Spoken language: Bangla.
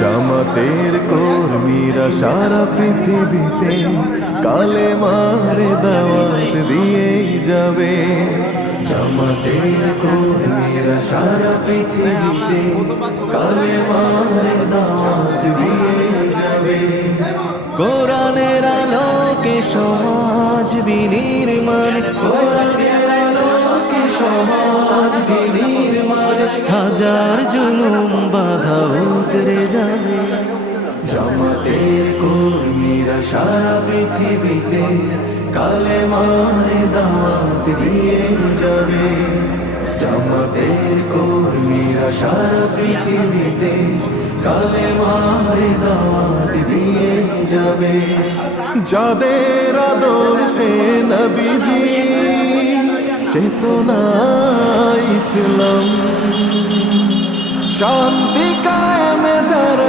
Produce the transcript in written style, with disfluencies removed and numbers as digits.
জামাতের কর্মীরা সারা পৃথিবীতে কালেমার দাওয়াত দিয়ে যাবে। জামাতের কর্মীরা সারা পৃথিবীতে কালেমার দাওয়াত দিয়ে যাবে। কোরআনের আলোকে সমাজ বিনির্মাণ, কোরআনের আলোকে সমাজ বিনির্মাণ, হাজার জুলুম বাধা উতরে যাবে। জামাতের কর্মীরা সারা পৃথিবীতে কালেমার দাওয়াত দিয়ে যাবে। জামাতের কর্মীরা সারা পৃথিবীতে কালেমার দাওয়াত দিয়ে যাবে। যাদের আদর্শে নবীজি চেতনা ইসলাম, শান্তি কায়েমে যারা